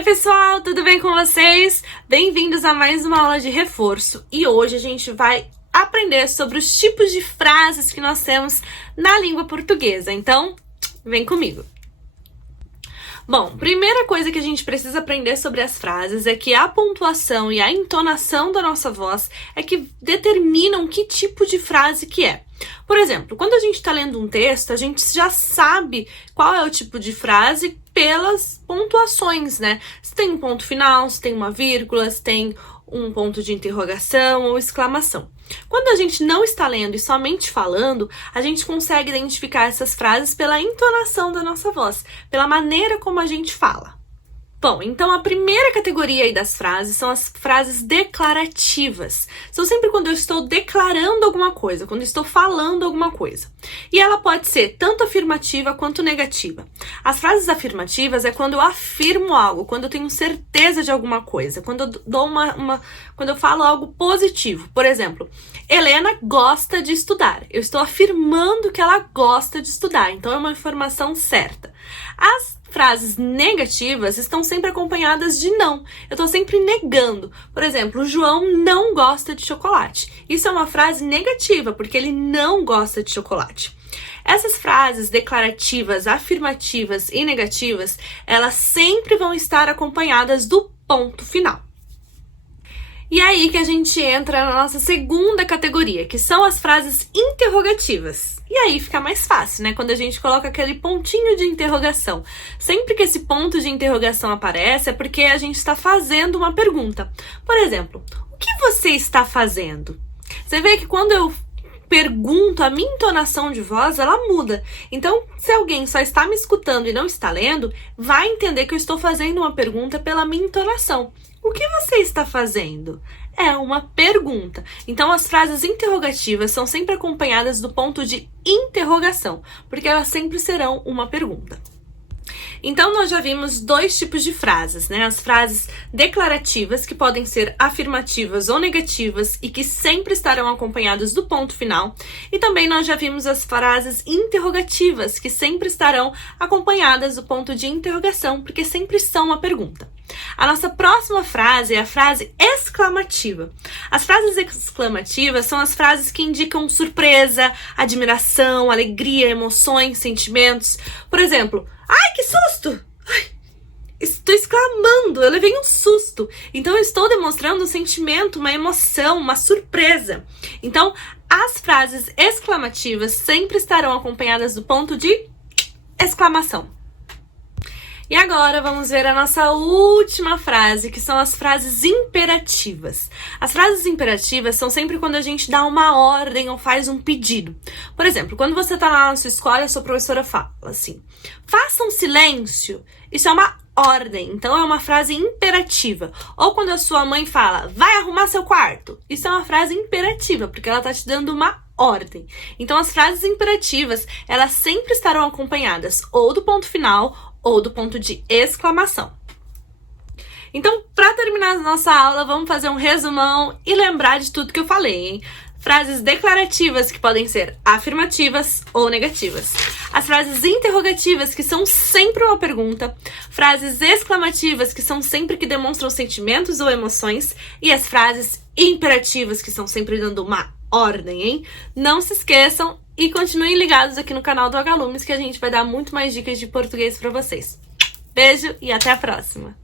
Oi pessoal, tudo bem com vocês? Bem-vindos a mais uma aula de reforço e hoje a gente vai aprender sobre os tipos de frases que nós temos na língua portuguesa, então vem comigo. Bom, primeira coisa que a gente precisa aprender sobre as frases é que a pontuação e a entonação da nossa voz é que determinam que tipo de frase que é. Por exemplo, quando a gente está lendo um texto, a gente já sabe qual é o tipo de frase pelas pontuações, né? Se tem um ponto final, se tem uma vírgula, se tem um ponto de interrogação ou exclamação. Quando a gente não está lendo e somente falando, a gente consegue identificar essas frases pela entonação da nossa voz, pela maneira como a gente fala. Bom, então a primeira categoria aí das frases são as frases declarativas. São sempre quando eu estou declarando alguma coisa, quando eu estou falando alguma coisa. E ela pode ser tanto afirmativa quanto negativa. As frases afirmativas é quando eu afirmo algo, quando eu tenho certeza de alguma coisa, quando eu dou quando eu falo algo positivo. Por exemplo, Helena gosta de estudar. Eu estou afirmando que ela gosta de estudar, então é uma informação certa. As frases negativas estão sempre acompanhadas de não. Eu estou sempre negando. Por exemplo, o João não gosta de chocolate. Isso é uma frase negativa, porque ele não gosta de chocolate. Essas frases declarativas, afirmativas e negativas, elas sempre vão estar acompanhadas do ponto final. E aí que a gente entra na nossa segunda categoria, que são as frases interrogativas. E aí fica mais fácil, né? Quando a gente coloca aquele pontinho de interrogação. Sempre que esse ponto de interrogação aparece é porque a gente está fazendo uma pergunta. Por exemplo, o que você está fazendo? Você vê que quando eu pergunto, a minha entonação de voz, ela muda. Então, se alguém só está me escutando e não está lendo, vai entender que eu estou fazendo uma pergunta pela minha entonação. O que você está fazendo? É uma pergunta. Então, as frases interrogativas são sempre acompanhadas do ponto de interrogação, porque elas sempre serão uma pergunta. Então, nós já vimos dois tipos de frases, né? As frases declarativas, que podem ser afirmativas ou negativas e que sempre estarão acompanhadas do ponto final. E também nós já vimos as frases interrogativas, que sempre estarão acompanhadas do ponto de interrogação, porque sempre são uma pergunta. A nossa próxima frase é a frase exclamativa. As frases exclamativas são as frases que indicam surpresa, admiração, alegria, emoções, sentimentos. Por exemplo, ai, que susto! Ai, estou exclamando, eu levei um susto. Então, eu estou demonstrando um sentimento, uma emoção, uma surpresa. Então, as frases exclamativas sempre estarão acompanhadas do ponto de exclamação. E agora vamos ver a nossa última frase, que são as frases imperativas. As frases imperativas são sempre quando a gente dá uma ordem ou faz um pedido. Por exemplo, quando você está lá na sua escola e a sua professora fala assim, faça um silêncio, isso é uma ordem, então é uma frase imperativa. Ou quando a sua mãe fala, vai arrumar seu quarto, isso é uma frase imperativa, porque ela está te dando uma ordem. Então as frases imperativas, elas sempre estarão acompanhadas ou do ponto final ou do ponto de exclamação. Então, para terminar a nossa aula, vamos fazer um resumão e lembrar de tudo que eu falei, hein? Frases declarativas, que podem ser afirmativas ou negativas. As frases interrogativas, que são sempre uma pergunta. Frases exclamativas, que são sempre que demonstram sentimentos ou emoções. E as frases imperativas, que são sempre dando uma ordem, hein? Não se esqueçam e continuem ligados aqui no canal do Agalumes, que a gente vai dar muito mais dicas de português para vocês. Beijo e até a próxima!